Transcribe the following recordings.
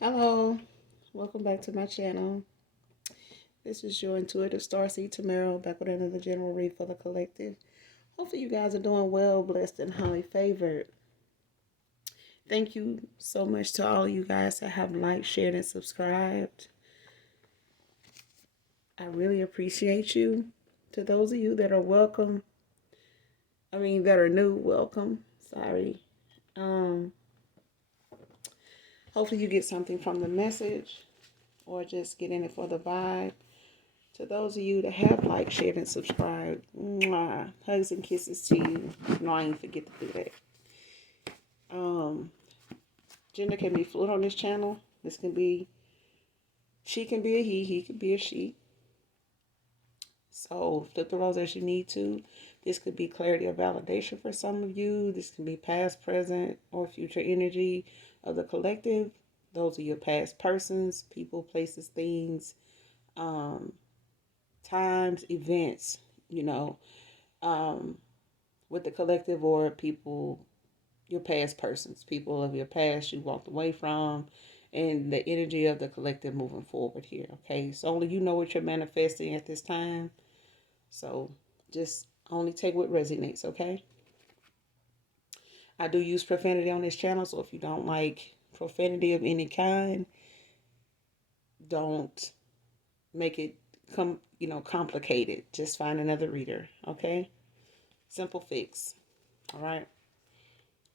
Hello, welcome back to my channel. This is your intuitive starseed Tamara back with another general read for the collective. Hopefully, you guys are doing well, blessed, and highly favored. Thank you so much to all of you guys that have liked, shared, and subscribed. I really appreciate you. To those of you that are that are new, welcome. Sorry. Um, Hopefully, you get something from the message or just get in it for the vibe. To those of you that have liked, shared, and subscribed, mwah, hugs and kisses to you. No, I ain't forget to do that. Um, Gender can be fluid on this channel. She can be a he can be a she. So flip the roles as you need to. This could be clarity or validation for some of you. This can be past, present, or future energy of the collective. Those are your past persons, people, places, things, um, times, events, you know. Um, with the collective or people, your past persons, people of your past you walked away from, and the energy of the collective moving forward here. Okay, so only you know what you're manifesting at this time. So just only take what resonates. Okay, I do use profanity on this channel, so if you don't like profanity of any kind, don't make it complicated. Just find another reader. Okay, simple fix. All right.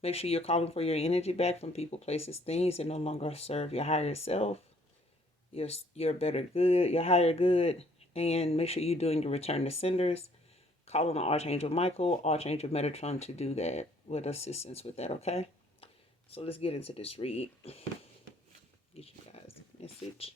Make sure you're calling for your energy back from people, places, things that no longer serve your higher self, your better good, your higher good, and make sure you're doing your return to senders. Call on Archangel Michael, Archangel Metatron to do that with assistance with that. Okay. So let's get into this read. Get you guys a message.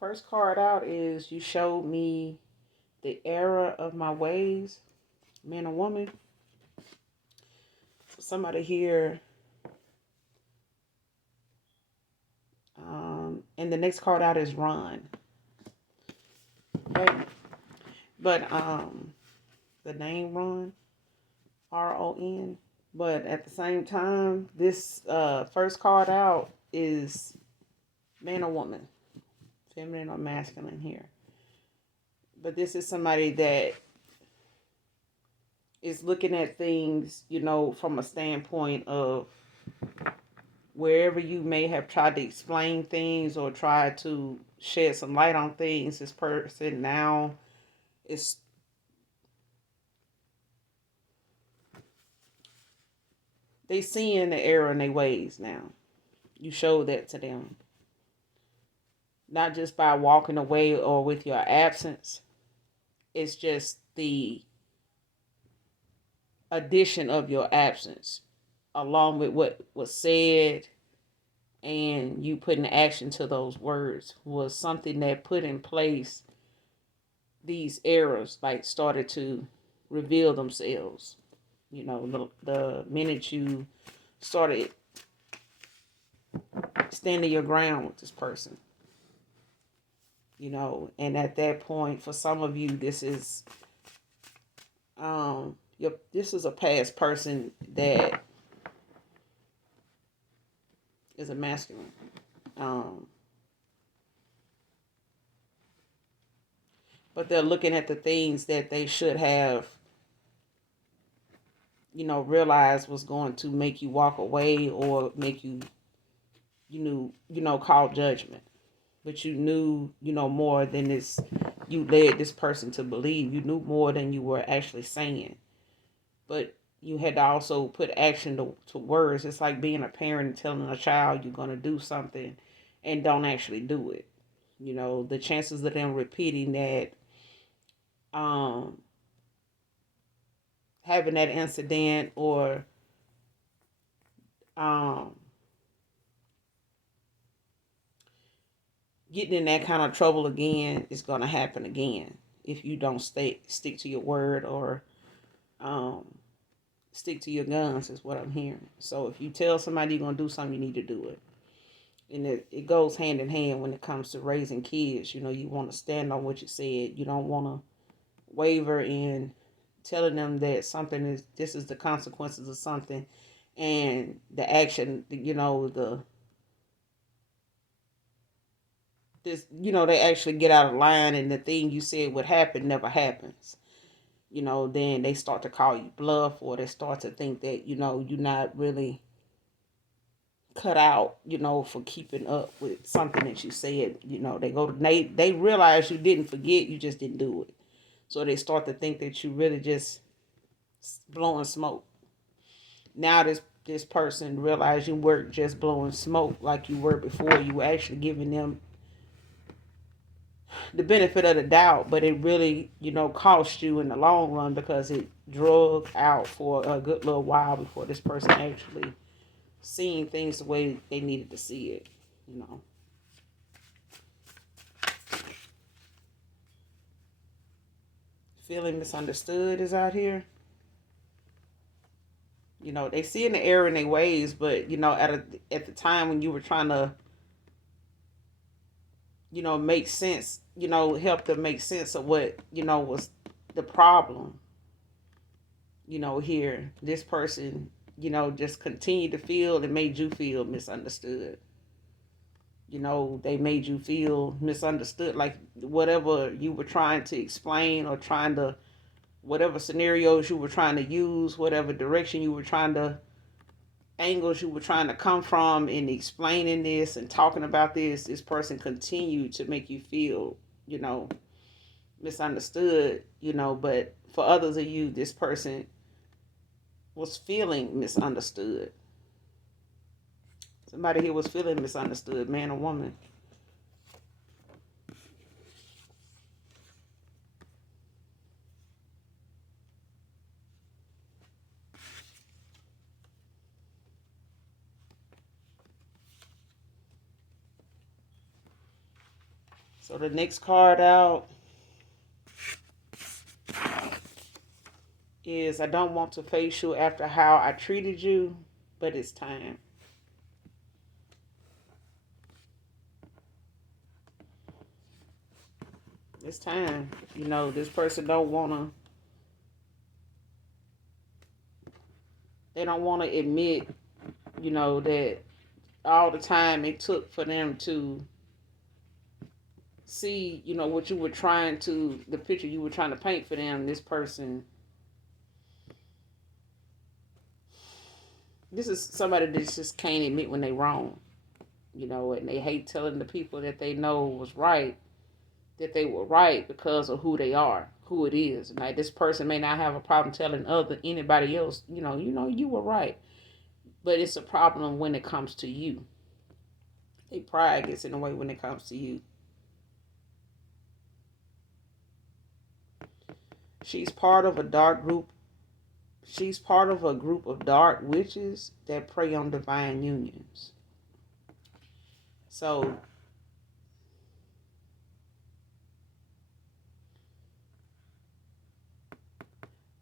First card out is you showed me the error of my ways, man or woman. Somebody here. And the next card out is run. Okay. But the name Ron, Ron. But at the same time, this first card out is man or woman, feminine or masculine here. But this is somebody that is looking at things, from a standpoint of wherever you may have tried to explain things or tried to shed some light on things, this person now is they seeing the error in their ways now. You showed that to them. Not just by walking away or with your absence. It's just the addition of your absence along with what was said and you putting action to those words was something that put in place these errors, like started to reveal themselves. The minute you started standing your ground with this person, and at that point, for some of you, this is a past person that is a masculine. Um, but they're looking at the things that they should have, realized was going to make you walk away or make you, call judgment. But you knew, more than this. You led this person to believe. You knew more than you were actually saying. But you had to also put action to words. It's like being a parent and telling a child you're going to do something and don't actually do it. The chances of them repeating that having that incident or um, getting in that kind of trouble again is going to happen again if you don't stick to your word or um, stick to your guns is what I'm hearing. So if you tell somebody you're going to do something, you need to do it. And it goes hand in hand when it comes to raising kids. You know, you want to stand on what you said. You don't want to waver in telling them that something is, this is the consequences of something, and the action, you know, they actually get out of line, and the thing you said would happen never happens. You know, then they start to call you bluff, or they start to think that, you know, you're not really cut out, you know, for keeping up with something that you said. You know, they realize you didn't forget, you just didn't do it. So they start to think that you really just blowing smoke. Now this person realize you weren't just blowing smoke like you were before. You were actually giving them the benefit of the doubt, but it really, you know, cost you in the long run because it drug out for a good little while before this person actually seeing things the way they needed to see it, you know. Feeling misunderstood is out here. You know, they see in the error in their ways, but you know, at the time when you were trying to, you know, make sense, you know, help them make sense of what, you know, was the problem. You know, here, this person, you know, just continued to feel and made you feel misunderstood. You know, they made you feel misunderstood, like whatever you were trying to explain or trying to, whatever scenarios you were trying to use, whatever direction you were trying to, angles you were trying to come from in explaining this and talking about this person continued to make you feel, you know, misunderstood, you know, but for others of you, this person was feeling misunderstood. Somebody here was feeling misunderstood, man or woman. So the next card out is I don't want to face you after how I treated you, but it's time. It's time. You know, this person they don't wanna admit, you know, that all the time it took for them to see, you know, what you were trying to, the picture you were trying to paint for them, this person, this is somebody that just can't admit when they wrong, you know, and they hate telling the people that they know was right that they were right because of who they are, who it is. Like this person may not have a problem telling anybody else, you were right, but it's a problem when it comes to you. Their pride gets in the way when it comes to you. She's part of a dark group. She's part of a group of dark witches that prey on divine unions. So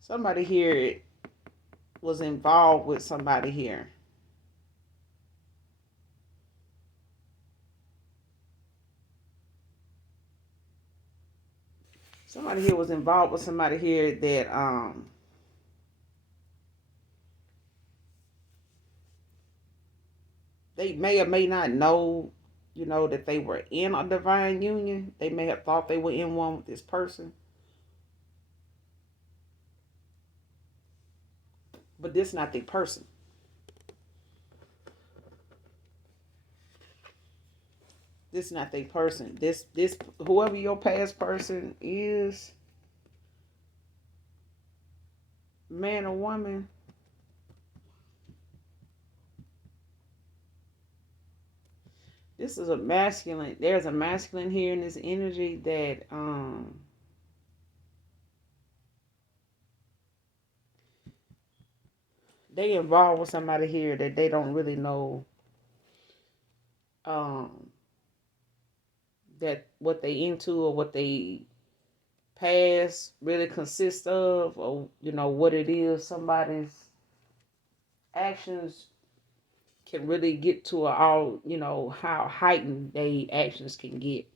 somebody here was involved with somebody here. Somebody here was involved with somebody here that they may or may not know, that they were in a divine union. They may have thought they were in one with this person. But this not their person. This not their person. This whoever your past person is, man or woman, this is a masculine. There's a masculine here in this energy that they involved with somebody here that they don't really know um that what they into or what they past really consists of, or what it is. Somebody's actions can really get to all, how heightened they actions can get,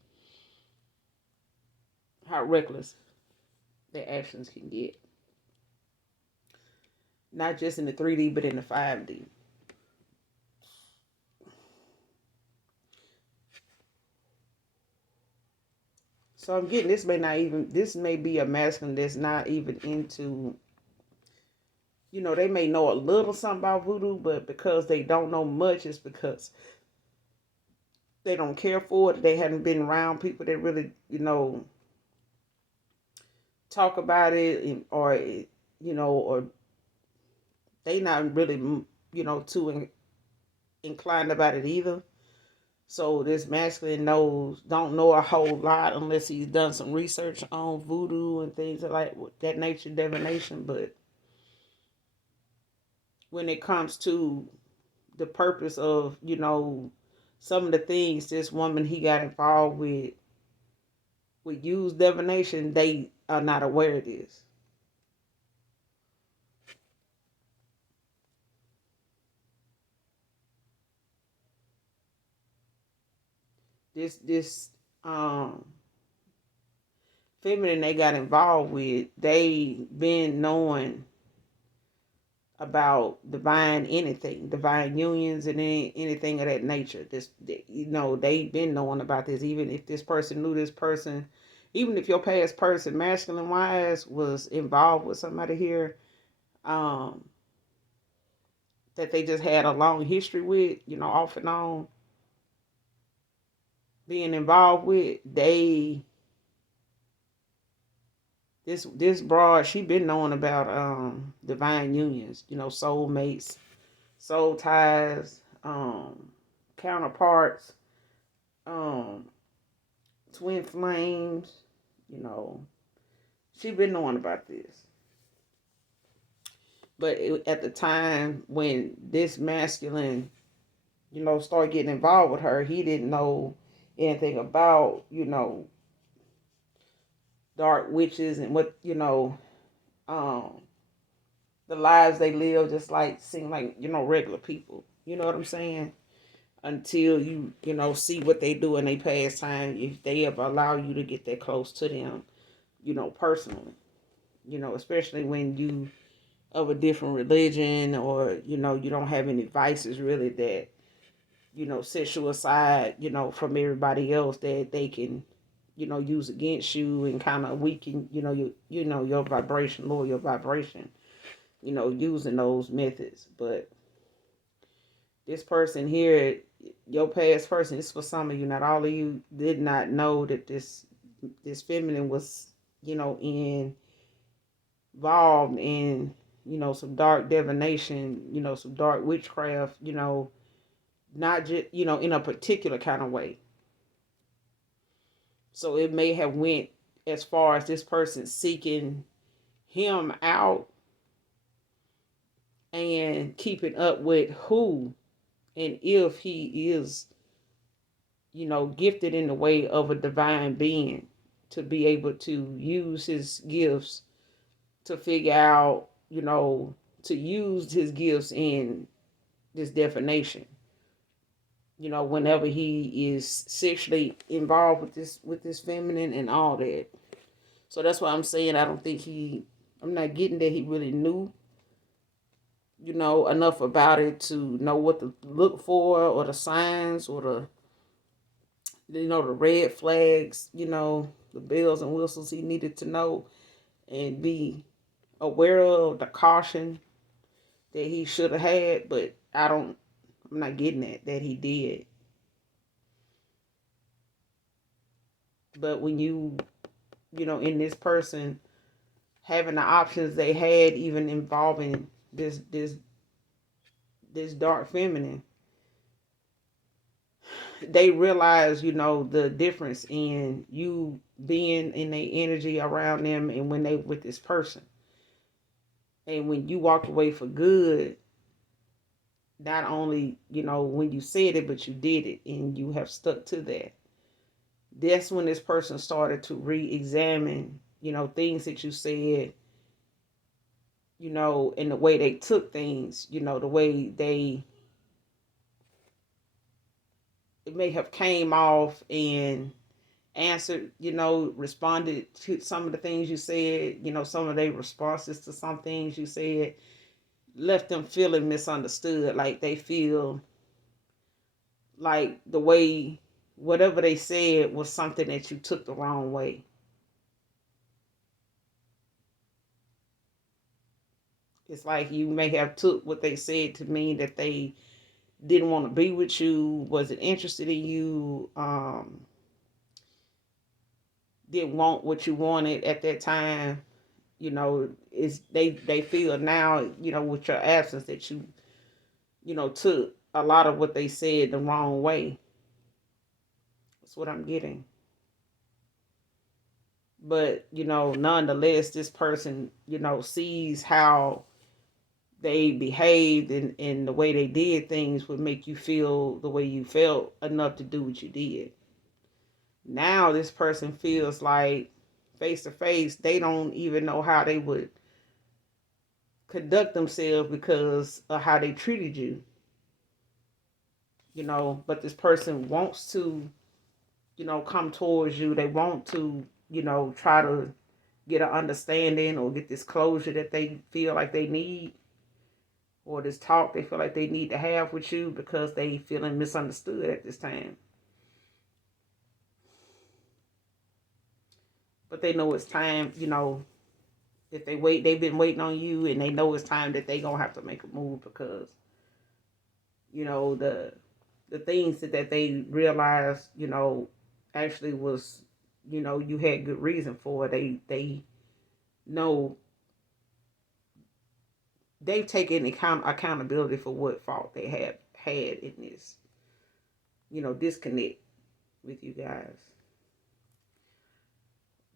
how reckless their actions can get, not just in the 3D but in the 5D. So I'm getting this may be a masculine that's not even into, they may know a little something about voodoo, but because they don't know much, it's because they don't care for it. They haven't been around people that really, talk about it, or they not really, too inclined about it either. So this masculine don't know a whole lot unless he's done some research on voodoo and things like that nature, divination. But when it comes to the purpose of, some of the things this woman he got involved with use divination, they are not aware of this. This feminine they got involved with, they been knowing about divine anything, divine unions and anything of that nature. They've been knowing about this. Even if this person knew this person, even if your past person, masculine wise, was involved with somebody here, um, that they just had a long history with, off and on, being involved with, this broad, she been knowing about divine unions, soul mates, soul ties, counterparts, um, twin flames, you know. She been knowing about this. But at the time when this masculine, started getting involved with her, he didn't know anything about, dark witches and what, um, the lives they live just like seem like, regular people. You know what I'm saying? Until see what they do in their pastime, if they ever allow you to get that close to them, personally. Especially when you of a different religion, or you don't have any vices really that set you aside, from everybody else that they can use against you and kind of weaken your vibration, lower your vibration, using those methods. But this person here, your past person, this for some of you, not all of you, did not know that this feminine was involved in some dark divination, some dark witchcraft, not just in a particular kind of way. So it may have went as far as this person seeking him out and keeping up with who and if he is gifted in the way of a divine being, to be able to use his gifts to figure out, to use his gifts in this definition. Whenever he is sexually involved with this feminine and all that. So that's why I'm saying I don't think I'm not getting that he really knew, enough about it to know what to look for, or the signs, or the red flags, the bells and whistles he needed to know and be aware of, the caution that he should have had. But I'm not getting that he did. But when in this person having the options they had, even involving this dark feminine, they realize, the difference in you being in their energy around them and when they with this person. And when you walk away for good, not only, when you said it, but you did it and you have stuck to that. That's when this person started to re-examine, things that you said, and the way they took things, the way they it may have came off and answered, responded to some of the things you said, some of their responses to some things you said left them feeling misunderstood. Like they feel like the way whatever they said was something that you took the wrong way. It's like you may have took what they said to mean that they didn't want to be with you, wasn't interested in you, didn't want what you wanted at that time. Is they feel now, with your absence that took a lot of what they said the wrong way. That's what I'm getting. But, nonetheless, this person, sees how they behaved and the way they did things would make you feel the way you felt enough to do what you did. Now this person feels like face to face, they don't even know how they would conduct themselves because of how they treated you. But this person wants to, come towards you. They want to, try to get an understanding or get this closure that they feel like they need, or this talk they feel like they need to have with you because they feeling misunderstood at this time. But they know it's time, if they wait, they've been waiting on you and they know it's time that they gonna have to make a move because, the things that they realized, actually was, you had good reason for. They know they've taken accountability for what fault they have had in this, disconnect with you guys.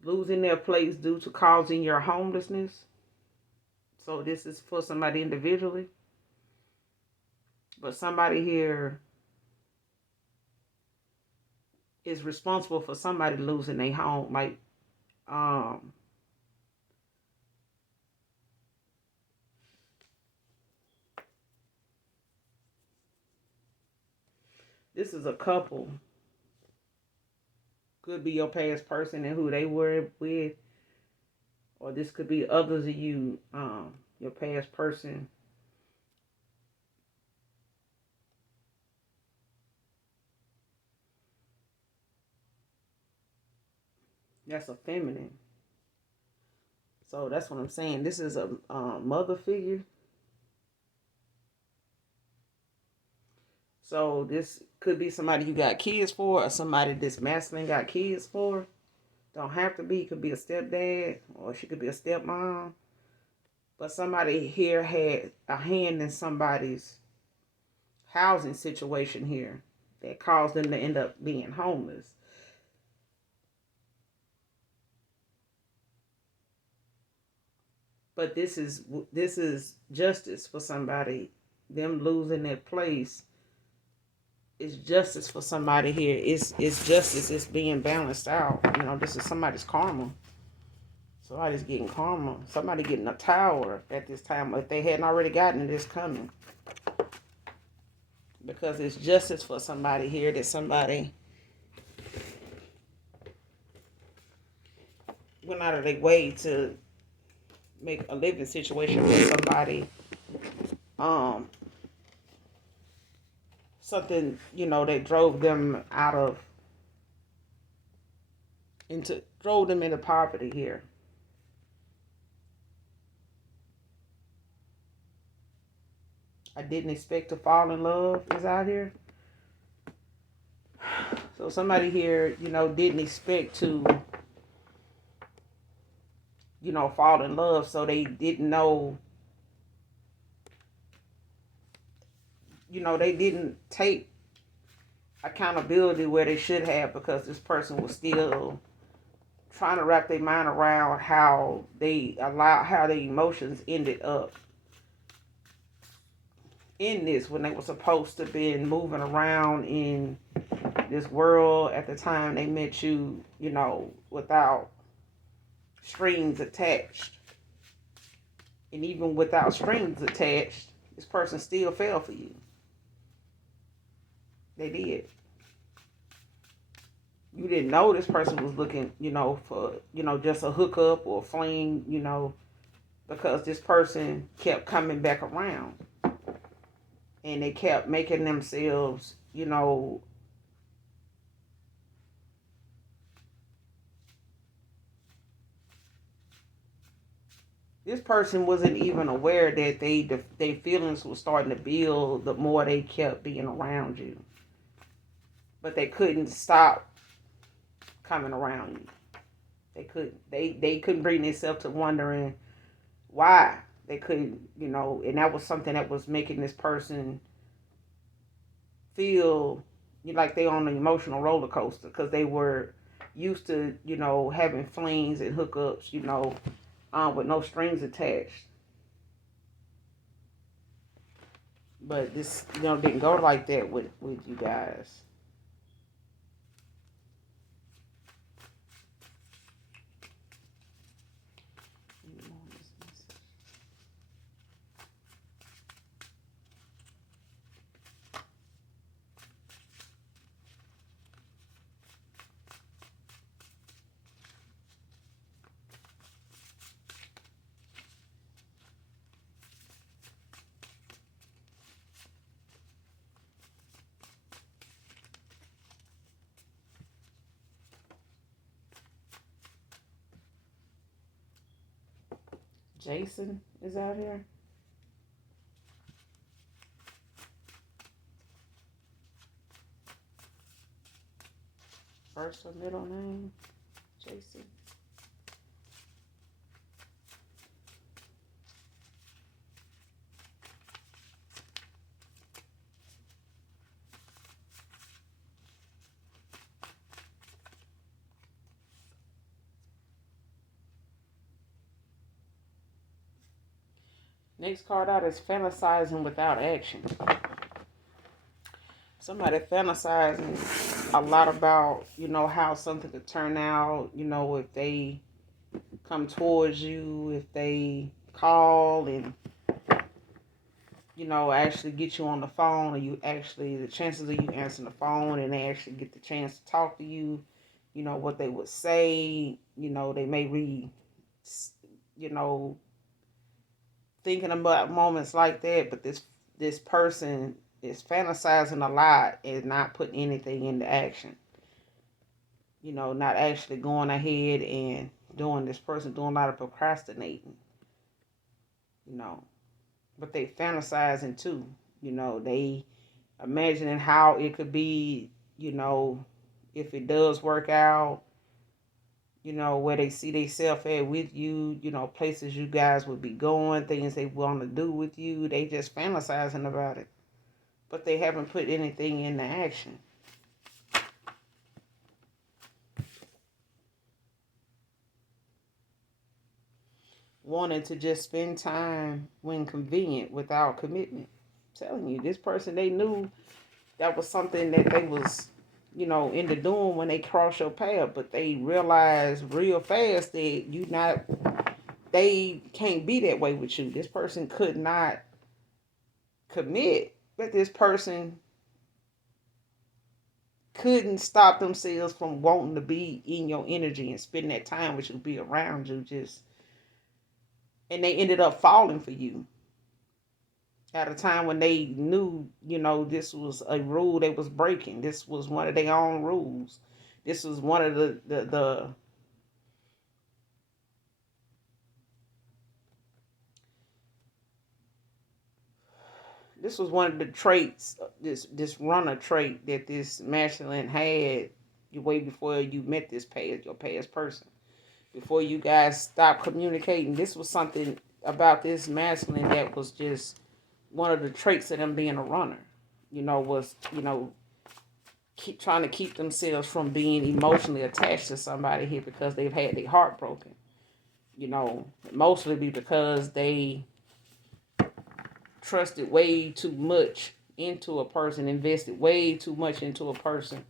Losing their place due to causing your homelessness. So this is for somebody individually. But somebody here is responsible for somebody losing their home. Like, this is a couple. Could be your past person and who they were with. Or this could be others of you, your past person. That's a feminine. So that's what I'm saying. This is a mother figure. So this could be somebody you got kids for, or somebody this masculine got kids for. Don't have to be. Could be a stepdad, or she could be a stepmom. But somebody here had a hand in somebody's housing situation here that caused them to end up being homeless. But this is justice for somebody. Them losing their place is justice for somebody here. It's justice. It's being balanced out. This is somebody's karma. Somebody's getting karma. Somebody getting a tower at this time. If they hadn't already gotten it, it's coming. Because it's justice for somebody here that somebody went out of their way to make a living situation for somebody. Something, that drove them drove them into poverty here. I didn't expect to fall in love is out here. So somebody here, didn't expect to, fall in love. So they didn't know, they didn't take accountability where they should have because this person was still trying to wrap their mind around how their emotions ended up in this when they were supposed to be moving around in this world at the time they met you, without strings attached. And even without strings attached, this person still fell for you. They did. You didn't know this person was looking, for, just a hookup or a fling, because this person kept coming back around. And they kept making themselves, this person wasn't even aware that their feelings were starting to build the more they kept being around you. But they couldn't stop coming around you. They couldn't bring themselves to wondering why they couldn't, and that was something that was making this person feel like they on an emotional roller coaster because they were used to, having flings and hookups, with no strings attached. But this, didn't go like that with you guys. Jason is out here. First or middle name, Jason. Next card out is fantasizing without action. Somebody fantasizing a lot about, how something could turn out, if they come towards you, if they call and, actually get you on the phone, or the chances of you answering the phone and they actually get the chance to talk to you, what they would say, they may be, you know, thinking about moments like that, but this person is fantasizing a lot and not putting anything into action. Not actually going ahead and doing this person doing a lot of procrastinating. You know, but they fantasizing too. They imagining how it could be. If it does work out. Where they see themselves at with you, places you guys would be going, things they want to do with you. They just fantasizing about it. But they haven't put anything into action. Wanting to just spend time when convenient without commitment. I'm telling you, this person, they knew that was something that they was, into doing when they cross your path, but they realized real fast that they can't be that way with you. This person could not commit, but this person couldn't stop themselves from wanting to be in your energy and spending that time with you, be around you, and they ended up falling for you at a time when they knew, this was a rule they was breaking. This was one of their own rules. This was one of the this was one of the traits, this runner trait that this masculine had way before you met your past person. Before you guys stopped communicating, this was something about this masculine that was just one of the traits of them being a runner. Was keep trying to keep themselves from being emotionally attached to somebody here because they've had their heart broken. Mostly because they trusted way too much into a person, invested way too much into a person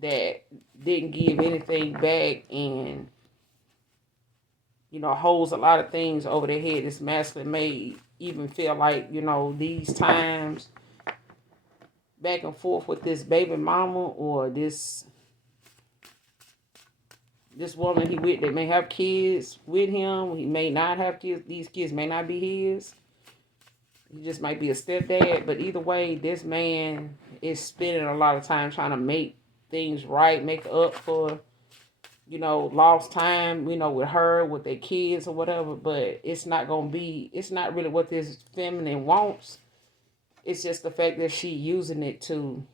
that didn't give anything back, and holds a lot of things over their head. This masculine may even feel like, these times back and forth with this baby mama or this woman he with that may have kids with him. He may not have kids. These kids may not be his. He just might be a stepdad. But either way, this man is spending a lot of time trying to make things right, make up for, lost time, with her, with their kids or whatever. But it's not really what this feminine wants. It's just the fact that she using it to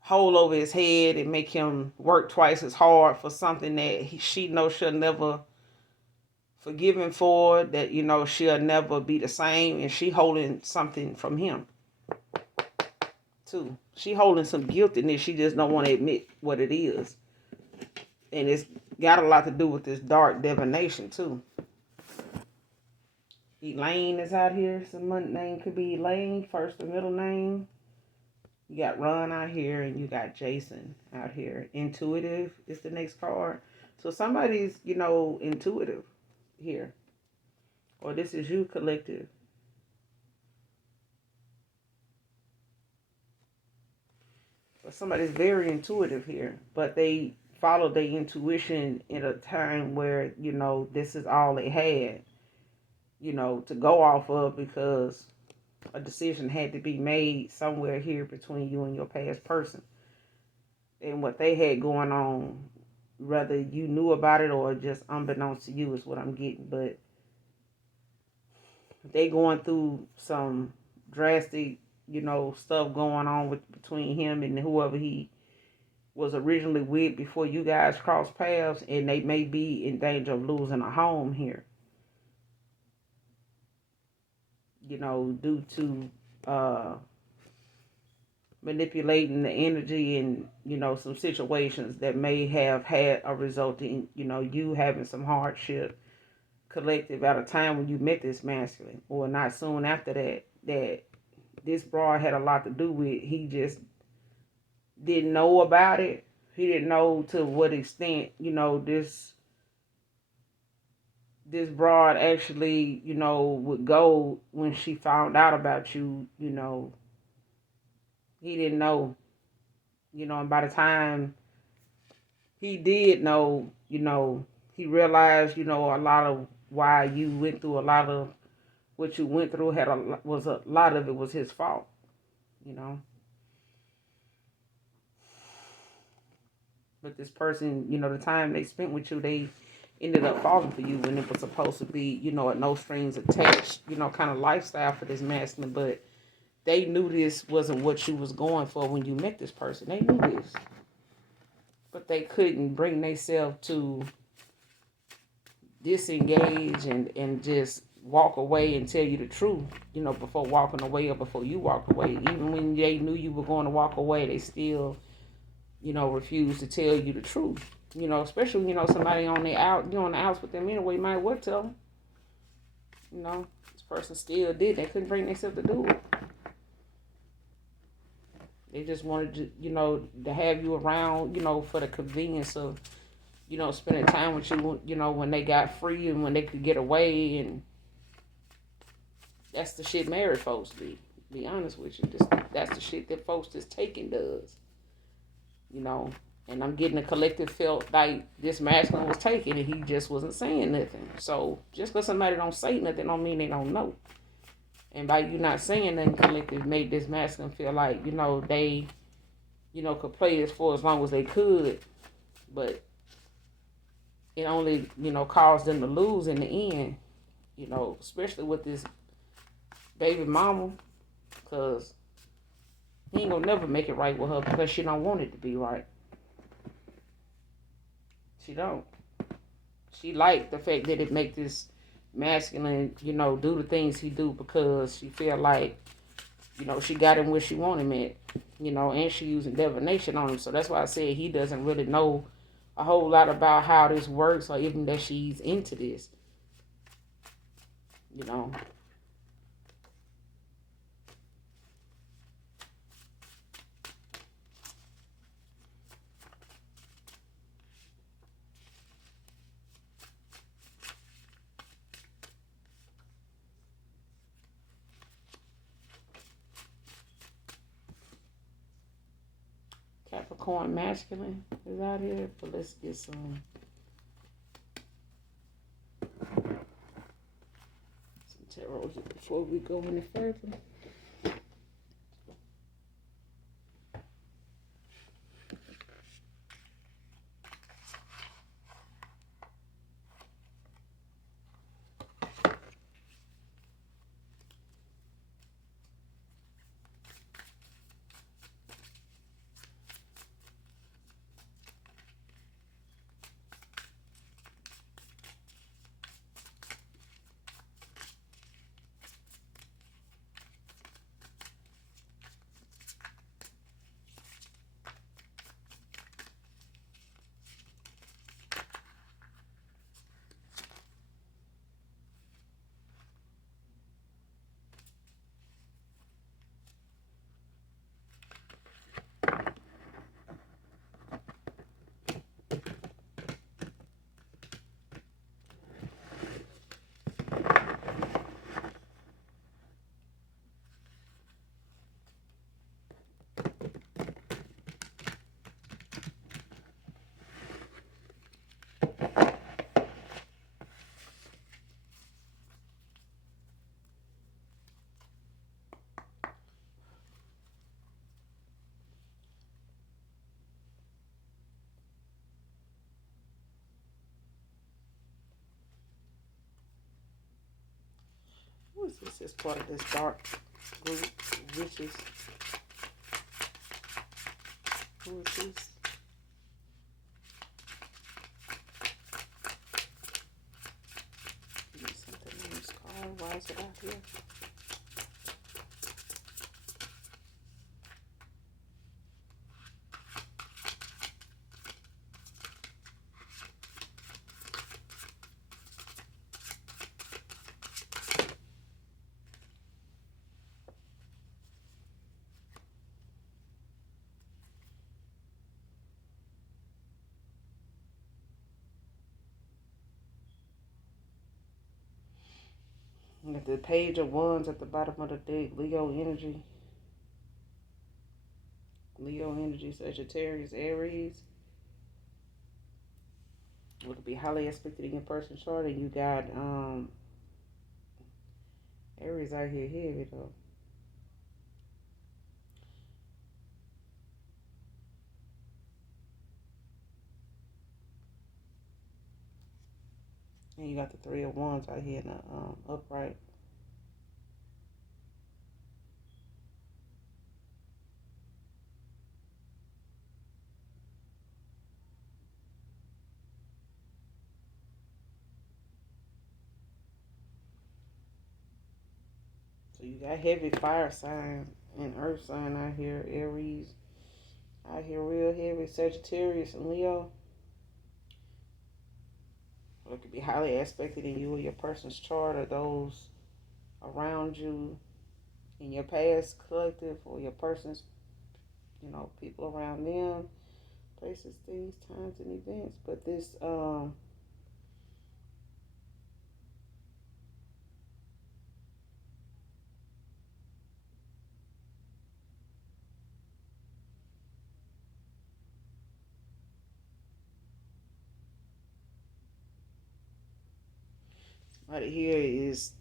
hold over his head and make him work twice as hard for something that she knows she'll never forgive him for, that, she'll never be the same. And she holding something from him too. She holding some guilt in this. She just don't want to admit what it is. And it's got a lot to do with this dark divination too. Elaine is out here. Some name could be Elaine, first or middle name. You got Ron out here, and you got Jason out here. Intuitive is the next card. So somebody's, intuitive here. Or this is you, collective. So somebody's very intuitive here, but they follow their intuition in a time where, this is all they had, to go off of, because a decision had to be made somewhere here between you and your past person. And what they had going on, whether you knew about it or just unbeknownst to you, is what I'm getting. But they going through some drastic, stuff going on between him and whoever he was originally with before you guys crossed paths. And they may be in danger of losing a home here. Due to manipulating the energy and, some situations that may have had a result in, you having some hardship, collective, at a time when you met this masculine, or not soon after that this broad had a lot to do with. He just didn't know about it. He didn't know to what extent, this broad actually, would go when she found out about you. He didn't know, and by the time he did know, he realized, a lot of why you went through a lot of what you went through a lot of it was his fault, But this person, the time they spent with you, they ended up falling for you when it was supposed to be, a no strings attached, kind of lifestyle for this masculine. But they knew this wasn't what you was going for when you met this person. They knew this. But they couldn't bring themselves to disengage and just walk away and tell you the truth, before walking away or before you walk away. Even when they knew you were going to walk away, they still, refused to tell you the truth. Especially, somebody on the outs with them anyway, you might well tell them. This person still did. They couldn't bring themselves to do it. They just wanted to, to have you around, for the convenience of, spending time with you, when they got free and when they could get away. And that's the shit married folks do. Be honest with you. That's the shit that folks just taking does. And I'm getting a collective felt like this masculine was taking and he just wasn't saying nothing. So just because somebody don't say nothing don't mean they don't know. And by you not saying nothing, collective made this masculine feel like, they, could play this for as long as they could. But it only, caused them to lose in the end, especially with this baby mama. Because he ain't gonna never make it right with her because she don't want it to be right. She don't. She like the fact that it make this masculine, do the things he do because she feel like, she got him where she want him at, and she using divination on him. So that's why I said he doesn't really know a whole lot about how this works or even that she's into this, Capricorn masculine is out here, but let's get some tarot here before we go any further. Who is this? As part of this dark group, witches. Who is this? Give me something in this card. Why is it out here? At the page of wands at the bottom of the deck, Leo energy. Leo energy, Sagittarius, Aries. It could be highly expected in your person's chart, and you got Aries out here heavy though. And you got the Three of Wands out here in the upright. So you got heavy fire sign and earth sign out here, Aries. Out here real heavy, Sagittarius and Leo. Or it could be highly expected in you or your person's chart or those around you in your past collective or your person's, people around them, places, things, times, and events. But this, right here is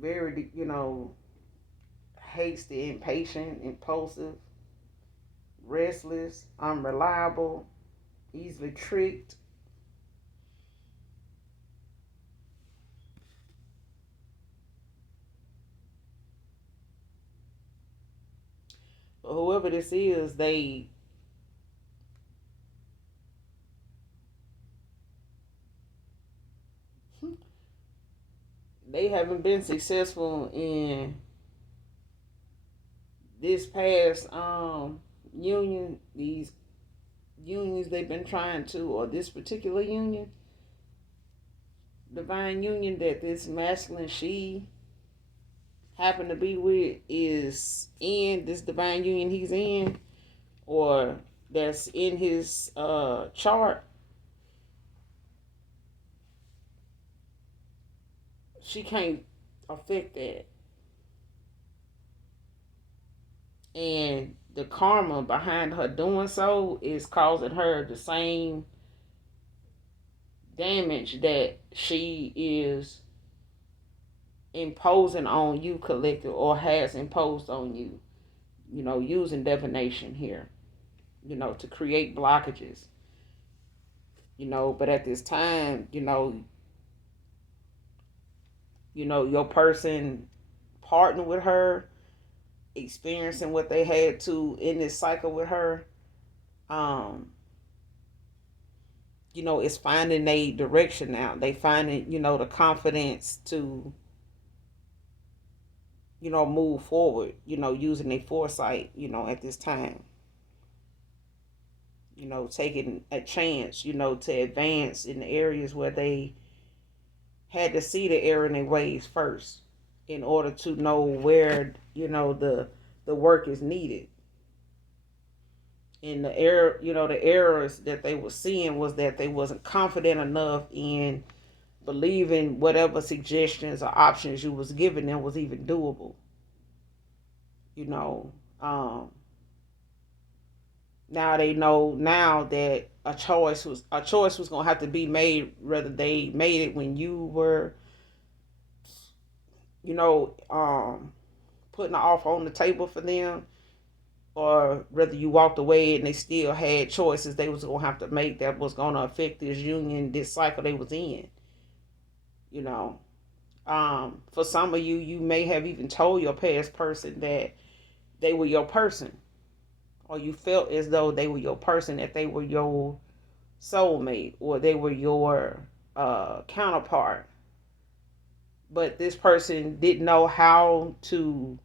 very, hasty, impatient, impulsive, restless, unreliable, easily tricked. But whoever this is, they haven't been successful in this past union, these unions they've been trying to, or this particular union, divine union that this masculine she happened to be with is in this divine union he's in, or that's in his chart. She can't affect that. And the karma behind her doing so is causing her the same damage that she is imposing on you, collective, or has imposed on you, using divination here, to create blockages, but at this time, your person partner with her, experiencing what they had to in this cycle with her, um, it's finding a direction now. They finding, the confidence to, move forward, using their foresight, at this time, taking a chance, to advance in the areas where they had to see the error in their ways first in order to know where, the work is needed. And the errors that they were seeing was that they wasn't confident enough in believing whatever suggestions or options you was giving them was even doable. You know, um, Now they know now that a choice was gonna have to be made, whether they made it when you were, you know, putting an offer on the table for them, or whether you walked away and they still had choices they was gonna have to make that was gonna affect this union, this cycle they was in. You know, for some of you, you may have even told your past person that they were your person, or you felt as though they were your person, that they were your soulmate, or they were your counterpart. But this person didn't know how to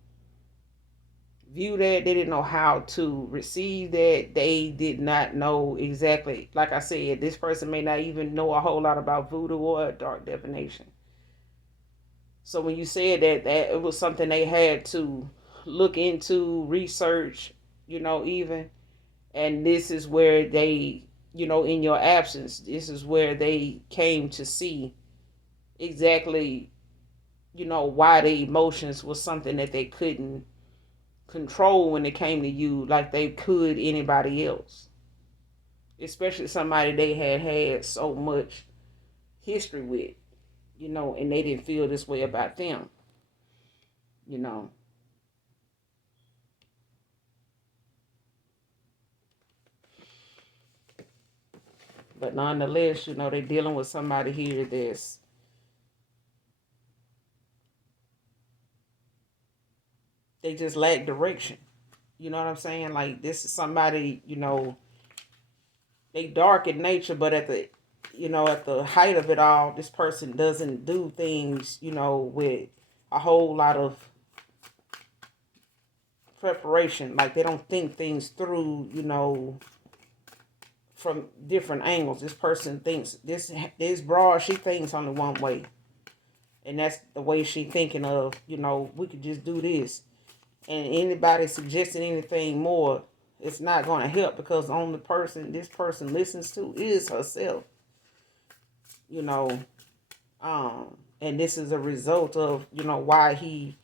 view that. They didn't know how to receive that. They did not know exactly. Like I said, this person may not even know a whole lot about voodoo or dark divination. So when you said that it was something they had to look into, research, even, and this is where they, in your absence, this is where they came to see exactly, why the emotions was something that they couldn't control when it came to you like they could anybody else, especially somebody they had so much history with, and they didn't feel this way about them, you know. But nonetheless, they're dealing with somebody here that's, they just lack direction. You know what I'm saying? Like, this is somebody, they dark in nature, but at the height of it all, this person doesn't do things, with a whole lot of preparation. Like, they don't think things through, from different angles. This person thinks this broad, she thinks only one way. And that's the way she thinking of, we could just do this. And anybody suggesting anything more, it's not going to help, because the only person this person listens to is herself. You know, and this is a result of, why he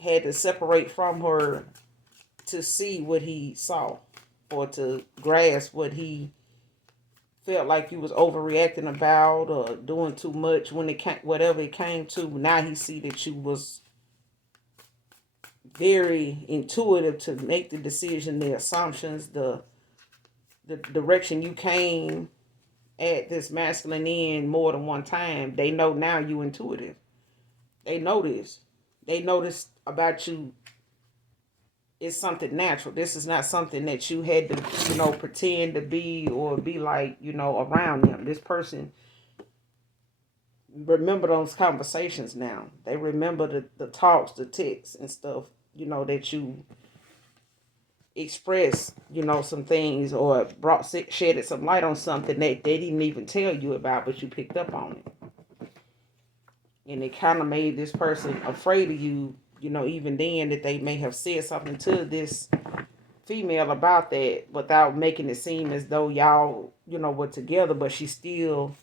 had to separate from her to see what he saw, or to grasp what he felt like he was overreacting about, or doing too much when it came, whatever it came to. Now he see that you was very intuitive to make the decision, the assumptions, the direction you came at this masculine end more than one time. They know now you intuitive. They know this. They know this about you. It's something natural. This is not something that you had to, pretend to be, or be like, around them. This person remember those conversations now. They remember the talks, the texts and stuff, that you expressed, some things, or shedded some light on something that they didn't even tell you about, but you picked up on it. And it kind of made this person afraid of you, even then, that they may have said something to this female about that without making it seem as though y'all, were together, but she still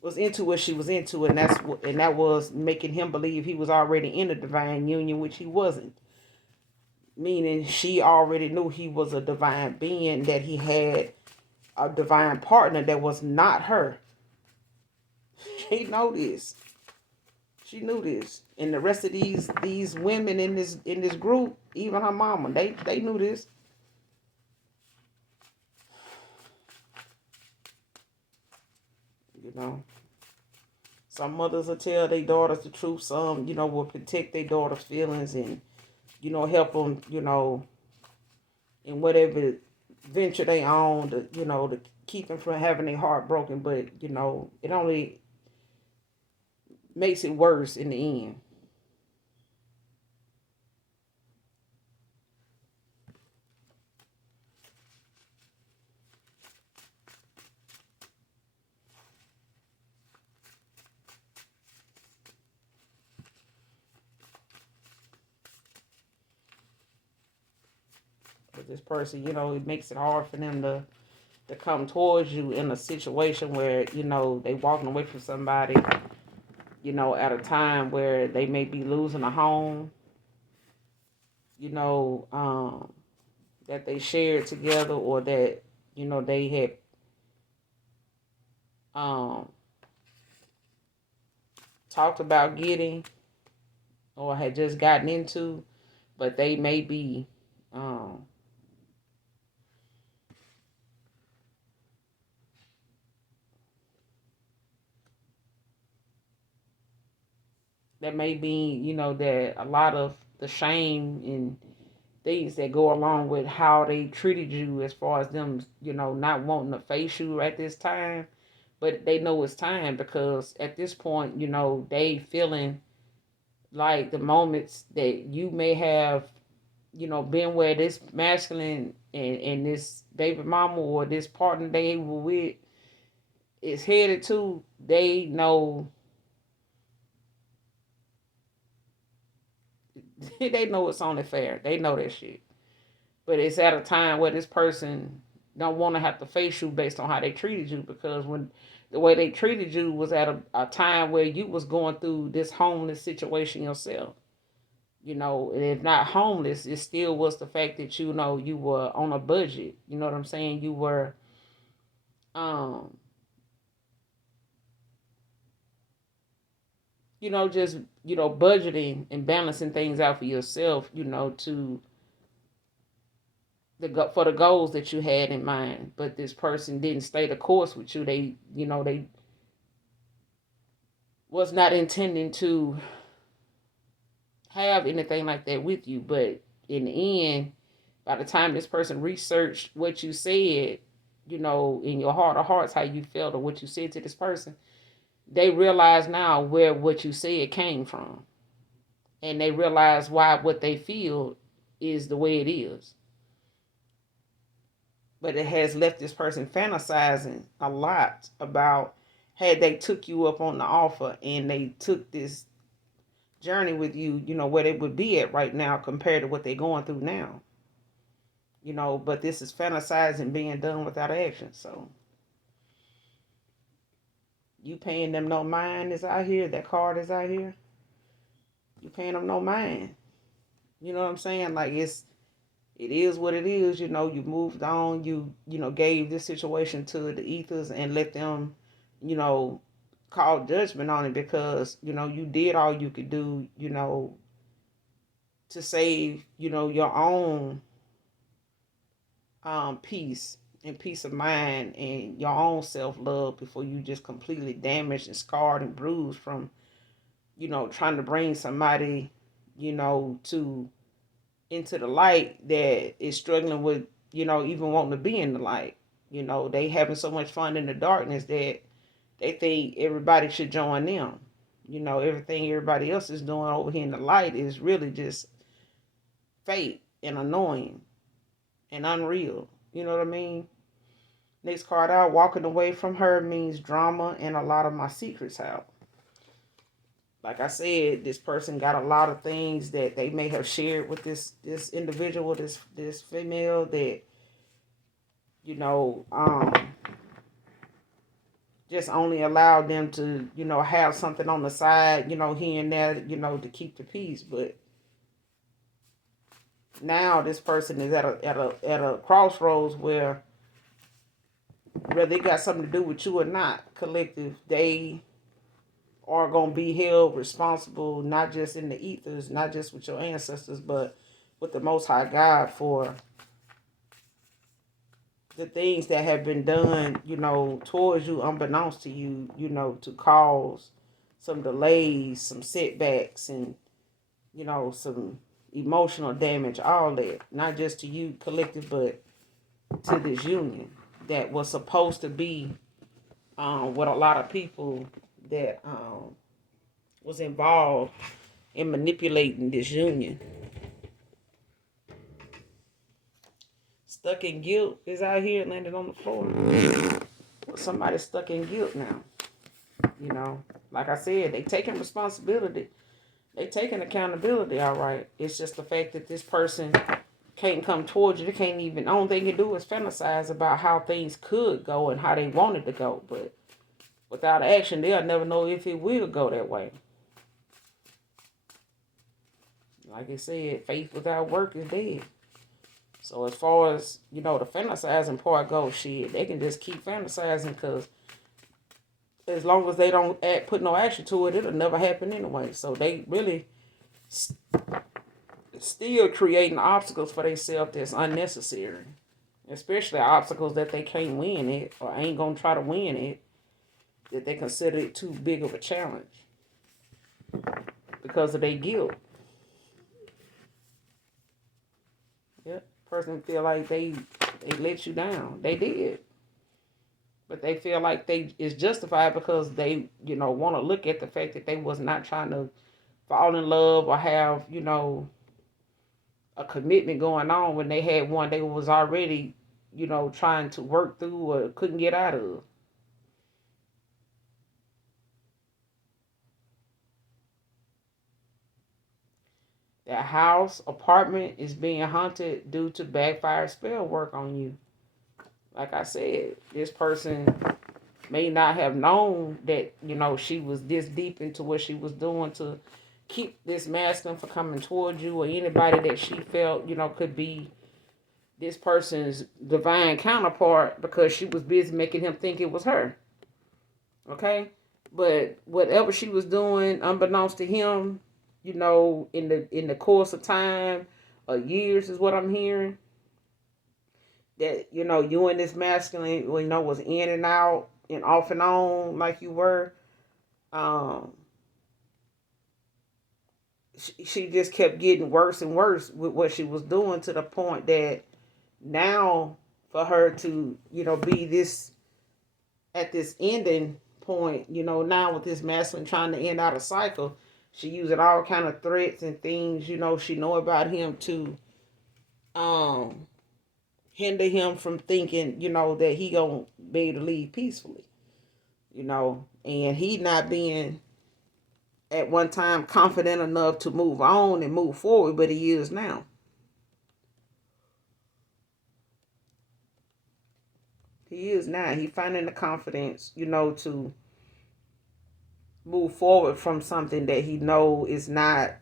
was into what she was into, and that was making him believe he was already in a divine union, which he wasn't. meaning she already knew he was a divine being, that he had a divine partner that was not her. She know this. She knew this. And the rest of these women in this group, even her mama, they knew this. You know. Some mothers will tell their daughters the truth. Some, will protect their daughter's feelings and, help them, in whatever venture they own to keep them from having their heart broken. But, it only makes it worse in the end. But this person, it makes it hard for them to come towards you in a situation where, they walking away from somebody, at a time where they may be losing a home, you know, um, that they shared together, or that, they had um, talked about getting, or had just gotten into, but they may be, um, that may be, that a lot of the shame and things that go along with how they treated you, as far as them, not wanting to face you at this time, but they know it's time, because at this point, they feeling like the moments that you may have, been where this masculine and this baby mama or this partner they were with is headed to, they know they know it's only fair. They know that shit. But it's at a time where this person don't want to have to face you based on how they treated you, because when the way they treated you was at a time where you was going through this homeless situation yourself. And if not homeless, it still was the fact that, you were on a budget. You know what I'm saying? You were, um, just, budgeting and balancing things out for yourself, to for the goals that you had in mind. But this person didn't stay the course with you. They was not intending to have anything like that with you. But in the end, by the time this person researched what you said, in your heart of hearts, how you felt or what you said to this person, they realize now where what you said came from. And they realize why what they feel is the way it is. But it has left this person fantasizing a lot about, had they took you up on the offer and they took this journey with you, where they would be at right now compared to what they're going through now. But this is fantasizing being done without action. So you paying them no mind is out here. That card is out here. You paying them no mind. You know what I'm saying? Like, it is what it is. You moved on. You gave this situation to the ethers and let them, you know, call judgment on it, because, you did all you could do, to save, your own peace and peace of mind and your own self-love, before you just completely damaged and scarred and bruised from, trying to bring somebody, to into the light that is struggling with, even wanting to be in the light. They having so much fun in the darkness that they think everybody should join them. Everything everybody else is doing over here in the light is really just fake and annoying and unreal. You know what I mean? Next card out, walking away from her means drama and a lot of my secrets out. Like I said, this person got a lot of things that they may have shared with this individual, this female, that, you know, um, just only allowed them to, have something on the side, here and there, to keep the peace. But Now this person is at a crossroads where whether it got something to do with you or not, collective, they are going to be held responsible, not just in the ethers, not just with your ancestors, but with the Most High God for the things that have been done, towards you, unbeknownst to you, to cause some delays, some setbacks, and, some emotional damage, all that. Not just to you, collective, but to this union that was supposed to be with a lot of people that was involved in manipulating this union. Stuck in guilt is out here and landed on the floor. Somebody's stuck in guilt now. Like I said, they taking responsibility. They taking accountability, all right. It's just the fact that this person can't come towards you. They can't even, the only thing you do is fantasize about how things could go and how they wanted to go. But without action, they'll never know if it will go that way. Like I said, faith without work is dead. So as far as, the fantasizing part goes, shit, they can just keep fantasizing because as long as they don't put no action to it, it'll never happen anyway. So they really still creating obstacles for themselves that's unnecessary. Especially obstacles that they can't win it or ain't going to try to win it, that they consider it too big of a challenge because of their guilt. Yep. Person feel like they let you down. They did. But they feel like it's justified because they, want to look at the fact that they was not trying to fall in love or have, a commitment going on when they had one they was already, trying to work through or couldn't get out of. That house, apartment is being haunted due to backfire spell work on you. Like I said, this person may not have known that, she was this deep into what she was doing to keep this masculine from coming towards you or anybody that she felt, could be this person's divine counterpart because she was busy making him think it was her. Okay? But whatever she was doing, unbeknownst to him, in the course of time, years is what I'm hearing, that, you and this masculine, was in and out and off and on like you were, she just kept getting worse and worse with what she was doing to the point that now for her to, be this at this ending point, now with this masculine trying to end out a cycle, she using all kind of threats and things, she know about him to hinder him from thinking, that he gonna be able to leave peacefully, and he not being at one time confident enough to move on and move forward, but he is now. He is now. He finding the confidence, to move forward from something that he know is not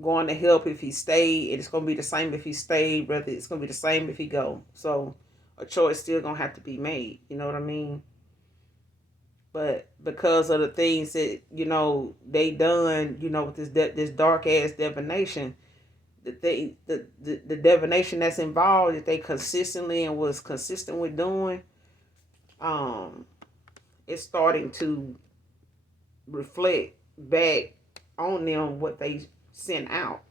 going to help if he stay. It's going to be the same if he stay, brother. It's going to be the same if he go. So a choice still going to have to be made. You know what I mean? But because of the things that, they done, with this dark ass divination, the divination that's involved that they consistently and was consistent with doing, it's starting to reflect back on them what they sent out.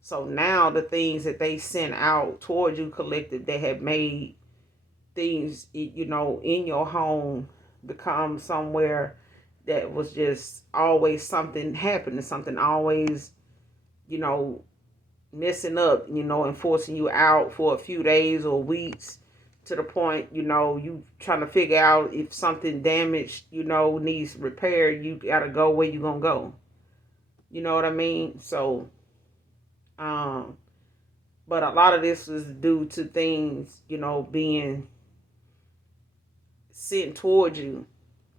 So now the things that they sent out towards you, collective, that have made things, in your home become somewhere that was just always something happening, something always, messing up, and forcing you out for a few days or weeks to the point, you trying to figure out if something damaged, needs repair, you gotta go where you gonna go. You know what I mean? So, but a lot of this is due to things, being sent towards you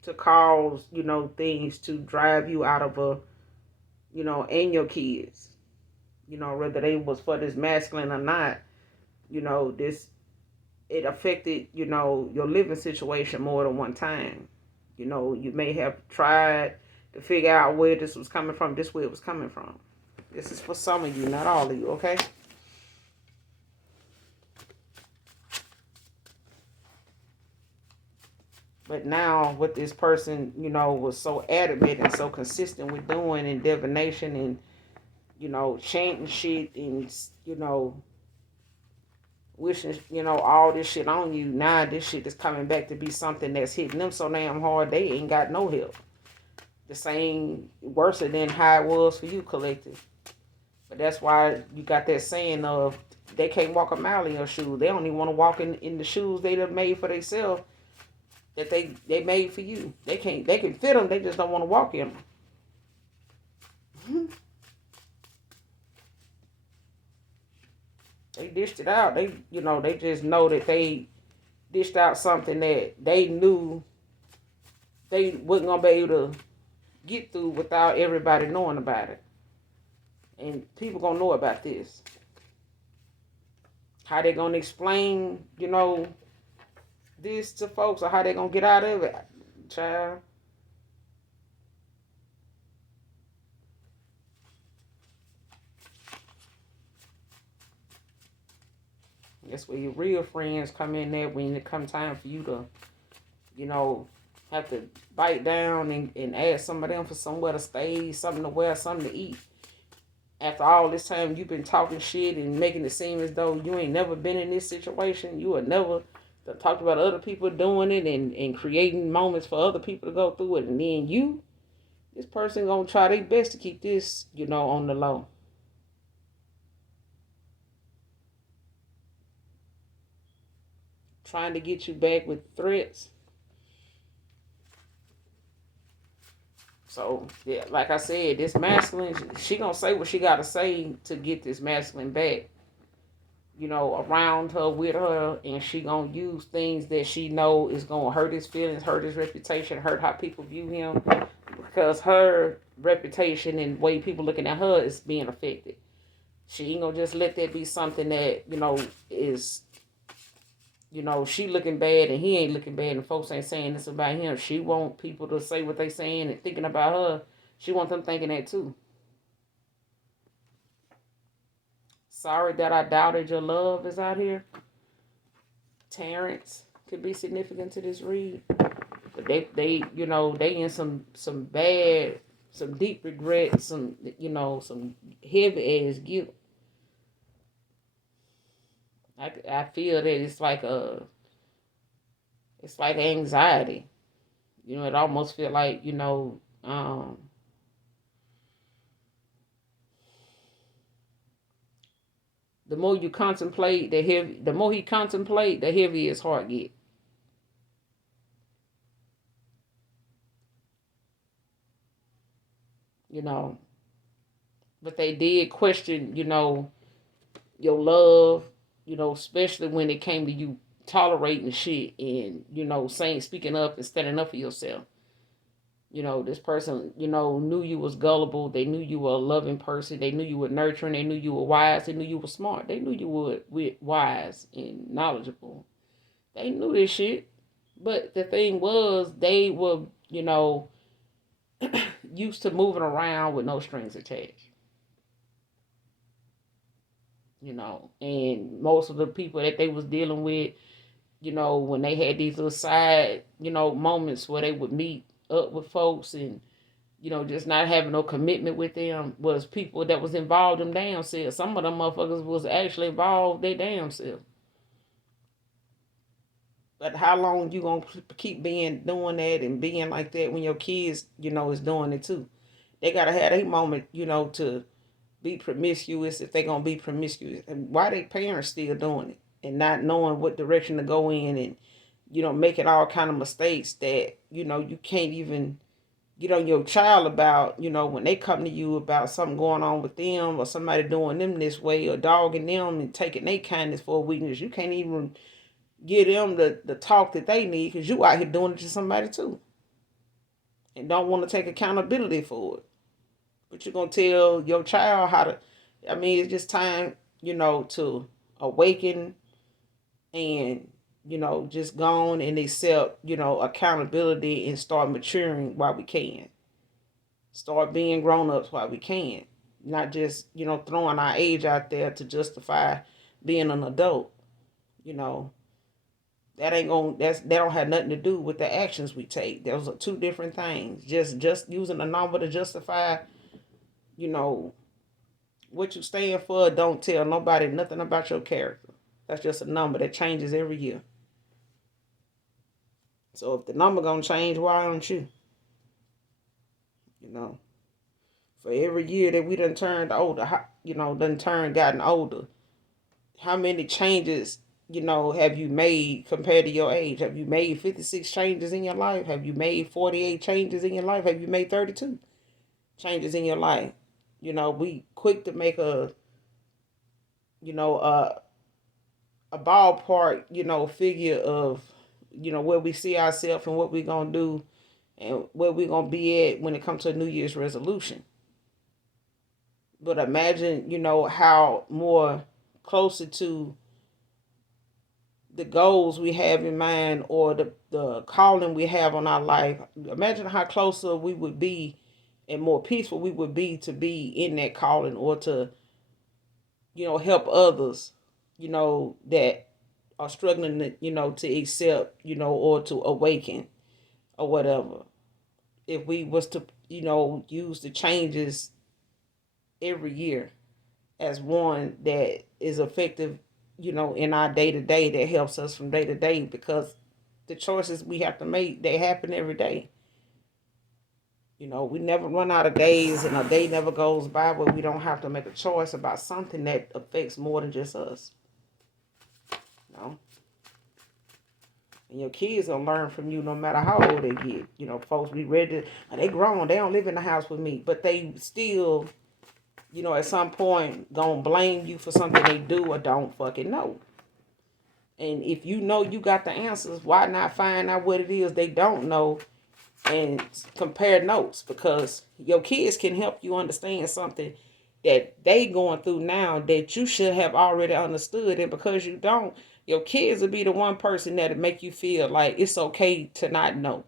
to cause, things to drive you out of and your kids. whether they was for this masculine or not, this it affected, your living situation more than one time. You may have tried to figure out where this was coming from, this where it was coming from. This is for some of you, not all of you, okay? But now what this person, was so adamant and so consistent with doing and divination and, chanting shit and, wishing, all this shit on you. Now this shit is coming back to be something that's hitting them so damn hard they ain't got no help. The same worse than how it was for you, collective. But that's why you got that saying of they can't walk a mile in your shoes. They don't even want to walk in the shoes they done made for themselves that they made for you. They can fit them. They just don't want to walk in them. They dished it out. They just know that they dished out something that they knew they wasn't gonna be able to get through without everybody knowing about it. And people gonna know about this. How they gonna explain, this to folks, or how they gonna get out of it, child? That's where your real friends come in there when it come time for you to, have to bite down and ask some of them for somewhere to stay, something to wear, something to eat. After all this time you've been talking shit and making it seem as though you ain't never been in this situation, you would never talked about other people doing it and creating moments for other people to go through it, and then this person gonna try their best to keep this, on the low. Trying to get you back with threats. So, yeah, like I said, this masculine, she gonna say what she gotta say to get this masculine back, around her, with her, and she gonna use things that she know is gonna hurt his feelings, hurt his reputation, hurt how people view him, because her reputation and way people looking at her is being affected. She ain't gonna just let that be something that, is, she looking bad and he ain't looking bad and folks ain't saying this about him. She want people to say what they saying and thinking about her. She want them thinking that too. Sorry that I doubted your love is out here. Terrence could be significant to this read. But they in some bad, some deep regret, some heavy ass guilt. I feel that it's like anxiety. It almost feel like, the more you contemplate, the more he contemplate, the heavier his heart get. But they did question, your love, especially when it came to you tolerating shit and, speaking up and standing up for yourself. This person, knew you was gullible. They knew you were a loving person. They knew you were nurturing. They knew you were wise. They knew you were smart. They knew you were wise and knowledgeable. They knew this shit. But the thing was, they were, used to moving around with no strings attached. And most of the people that they was dealing with, when they had these little side, moments where they would meet up with folks and, just not having no commitment with them, was people that was involved in damn self. Some of them motherfuckers was actually involved their damn self. But how long you gonna keep doing that and being like that when your kids, is doing it too? They gotta have a moment, to be promiscuous if they gonna be promiscuous. And why they parents still doing it and not knowing what direction to go in and, making all kind of mistakes that, you can't even get on your child about, when they come to you about something going on with them or somebody doing them this way or dogging them and taking their kindness for a weakness. You can't even give them the talk that they need because you out here doing it to somebody too. And don't want to take accountability for it. But you're going to tell your child how to, I mean, it's just time, to awaken and, just go on and accept, accountability and start maturing while we can. Start being grown ups while we can. Not just, throwing our age out there to justify being an adult. You know, that ain't going that don't have nothing to do with the actions we take. Those are two different things. Just using a number to justify, you know, what you stand for don't tell nobody nothing about your character. That's just a number that changes every year. So if the number gonna change, why don't you? You know, for every year that we done turned older, gotten older, how many changes, have you made compared to your age? Have you made 56 changes in your life? Have you made 48 changes in your life? Have you made 32 changes in your life? We quick to make you know, a, a ballpark, figure of, where we see ourselves and what we're going to do and where we're going to be at when it comes to a New Year's resolution. But imagine, how more closer to the goals we have in mind or the calling we have on our life. Imagine how closer we would be and more peaceful we would be in that calling or to, help others, that are struggling to, to accept, or to awaken or whatever. If we was to, use the changes every year as one that is effective, in our day to day, that helps us from day to day, because the choices we have to make, they happen every day. We never run out of days, and a day never goes by where we don't have to make a choice about something that affects more than just us. You know? And your kids gonna learn from you no matter how old they get. Folks be ready to, they grown, they don't live in the house with me, but they still, at some point gonna blame you for something they do or don't fucking know. And if you know you got the answers, why not find out what it is they don't know and compare notes? Because your kids can help you understand something that they going through now that you should have already understood. And because you don't, your kids will be the one person that'll make you feel like it's okay to not know.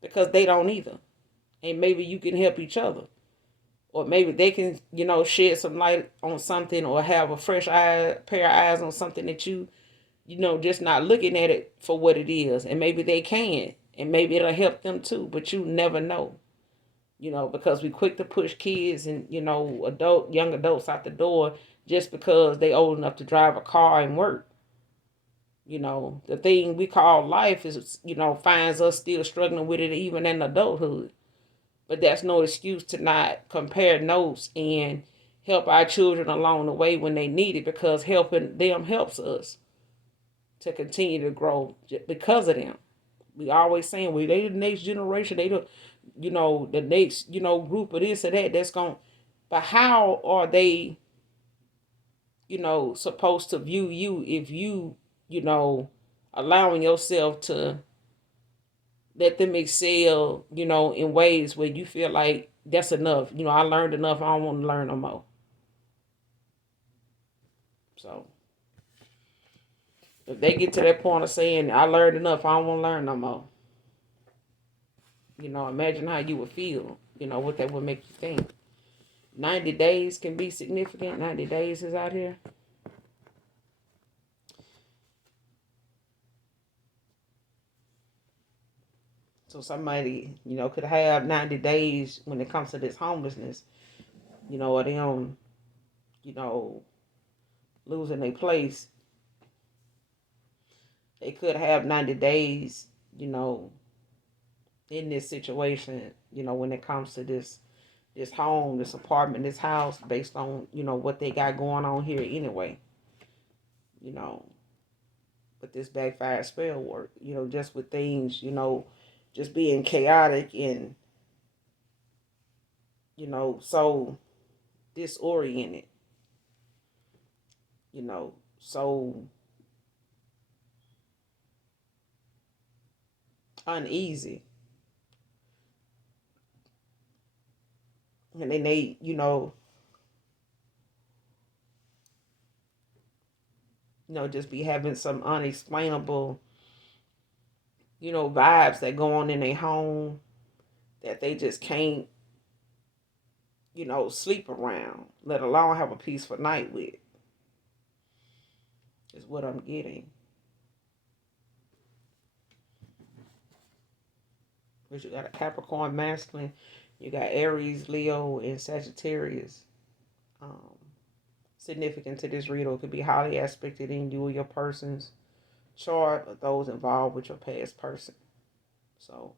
Because they don't either. And maybe you can help each other. Or maybe they can, shed some light on something or have a fresh pair of eyes on something that you just not looking at it for what it is. And maybe they can. And maybe it'll help them too. But you never know. Because we quick to push kids and, young adults out the door just because they old enough to drive a car and work. The thing we call life is, finds us still struggling with it even in adulthood. But that's no excuse to not compare notes and help our children along the way when they need it, because helping them helps us to continue to grow because of them. We always saying, well, they the next generation, they the next, group of this or that, that's going, but how are they, supposed to view you if you, allowing yourself to let them excel, in ways where you feel like that's enough. I learned enough. I don't want to learn no more. So if they get to that point of saying, I learned enough, I don't want to learn no more. Imagine how you would feel, what that would make you think. 90 days can be significant. 90 days is out here. So somebody, could have 90 days when it comes to this homelessness, or them, you know, losing their place. They could have 90 days, you know, in this situation, when it comes to this home, this apartment, this house, based on, what they got going on here anyway. You know, but this backfire spell work, just with things, just being chaotic and, so disoriented, so uneasy. And then they, just be having some unexplainable, vibes that go on in their home that they just can't, sleep around, let alone have a peaceful night with, is what I'm getting. Because you got a Capricorn masculine, you got Aries, Leo, and Sagittarius. Um, Significant to this reader could be highly aspected in you or your person's chart or those involved with your past person. So,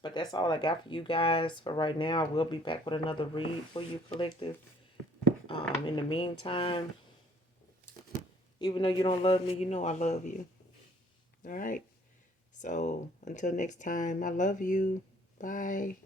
but that's all I got for you guys for right now. We'll be back with another read for you, collective. In the meantime, even though you don't love me, you know I love you. All right. So until next time, I love you. Bye.